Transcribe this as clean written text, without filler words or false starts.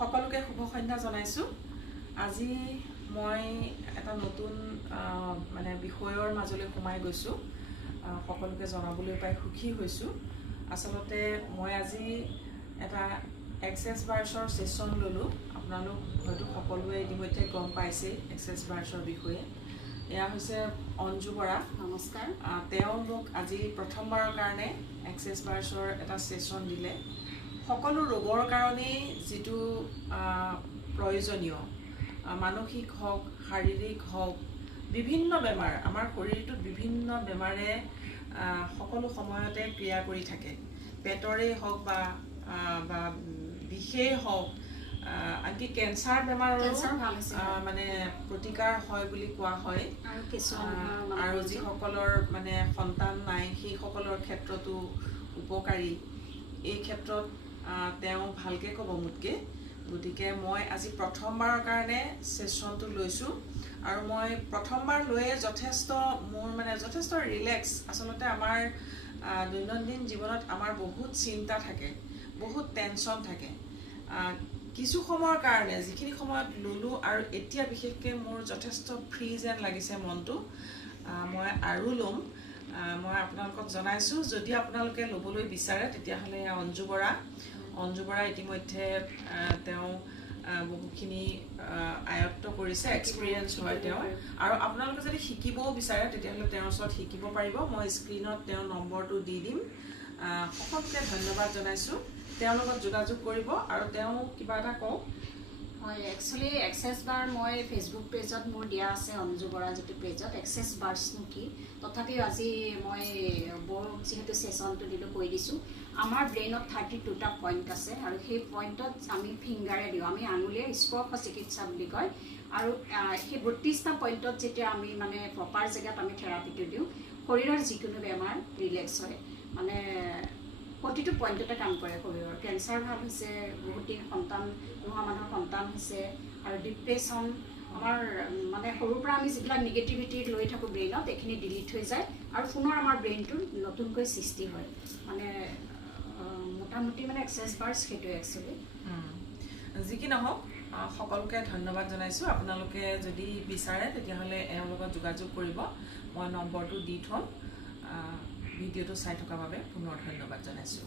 সকলোকে শুভ সন্ধ্যা জনাইছো। আজি মই এটা নতুন মানে বিষয়ৰ মাজলৈ সোমাই গৈছো। সকলোকে জনাবলৈ পাই সুখী হৈছো। আসলতে মই আজি এটা এক্সেস বাৰ্ছৰ সেশন ললো। আপোনালোক হয়তো সকলোৱে ইতিমধ্যে গম পাইছে এক্সেস বাৰ্ছৰ বিষয়ে। এয়া হৈছে অঞ্জু বৰা। নমস্কাৰ। তেওঁ মোক আজি প্ৰথমবাৰৰ কাৰণে এক্সেস বাৰ্ছৰ এটা সেশন দিলে। সকলো ৰোগৰ কাৰণেই যেটো প্ৰয়োজনীয় মানসিক হওক শাৰীৰিক হওক বিভিন্ন বেমাৰ আমাৰ শৰীৰটোত বিভিন্ন বেমাৰে সকলো সময়তে ক্ৰিয়া কৰি থাকে। পেটৰে হওক বা বিশেষ হওক আনকি কেন্সাৰ বেমাৰৰ মানে প্ৰতিকাৰ হয় বুলি কোৱা হয়। আৰু যিসকলৰ মানে সন্তান নাই সেই সকলৰ ক্ষেত্ৰতো উপকাৰী। এই ক্ষেত্ৰত তেওঁ ভালকে ক'ব মোতকে। গতিকে মই আজি প্ৰথমবাৰৰ কাৰণে সেশনটো লৈছো আৰু মই প্ৰথমবাৰ লৈয়ে যথেষ্ট ৰিলেক্স। আসলতে আমাৰ দৈনন্দিন জীৱনত আমাৰ বহুত চিন্তা থাকে, বহুত টেনচন থাকে। কিছু সময়ৰ কাৰণে যিখিনি সময়ত ললো আৰু এতিয়া বিশেষকৈ মোৰ যথেষ্ট ফ্ৰী যেন লাগিছে মনটো। মই আৰু ল'ম। মই আপোনালোকক জনাইছো যদি আপোনালোকে ল'বলৈ বিচাৰে তেতিয়াহ'লে অঞ্জু বৰা ইতিমধ্যে তেওঁ বহুখিনি আয়ত্ত কৰিছে, এক্সপিৰিয়েঞ্চ হয় তেওঁ। আৰু আপোনালোকে যদি শিকিবও বিচাৰে তেতিয়াহ'লে তেওঁৰ ওচৰত শিকিব পাৰিব। মই স্ক্ৰীনত তেওঁৰ নম্বৰটো দি দিম। সকলোকে ধন্যবাদ জনাইছো। তেওঁৰ লগত যোগাযোগ কৰিব আৰু তেওঁ কিবা এটা কওক। হয়, একচুৱেলি এক্সেস বাৰ মই ফেচবুক পেজত মোৰ দিয়া আছে অঞ্জু বৰা যিটো পেজত এক্সেস বাৰ্ছনো কি। তথাপিও আজি মই বৰ যিহেতু সেশনটো দিলোঁ কৈ দিছোঁ। আমাৰ ব্ৰেইনত 32টা পইণ্ট আছে আৰু সেই পইণ্টত আমি ফিংগাৰে দিওঁ, আমি আঙুলিয়ে স্পৰ্শ চিকিৎসা বুলি কয়। আৰু সেই 32টা পইণ্টত যেতিয়া আমি মানে প্ৰপাৰ জেগাত আমি থেৰাপিটো দিওঁ শৰীৰৰ যিকোনো বেমাৰ ৰিলেক্স হয়। মানে প্ৰতিটো পইণ্টতে কাম কৰে শৰীৰৰ। কেঞ্চাৰ ভাল হৈছে, বহুত দিন সন্তান নোহোৱা মানুহৰ সন্তান হৈছে, আৰু ডিপ্ৰেশ্যন আমাৰ মানে সৰুৰ পৰা আমি যিবিলাক নিগেটিভিটি লৈ থাকোঁ ব্ৰেইনত এইখিনি ডিলিট হৈ যায় আৰু পুনৰ আমাৰ ব্ৰেইনটো নতুনকৈ সৃষ্টি হয়। মানে মোটামুটি মানে এক্সেস বাৰ্ছ সেইটোৱে একচুৱেলি। যি কি নহওক সকলোকে ধন্যবাদ জনাইছো। আপোনালোকে যদি বিচাৰে তেতিয়াহ'লে এওঁৰ লগত যোগাযোগ কৰিব। মই নম্বৰটো দি থ'ম। ভিডিঅ'টো চাই থকাৰ বাবে পুনৰ ধন্যবাদ জনাইছো।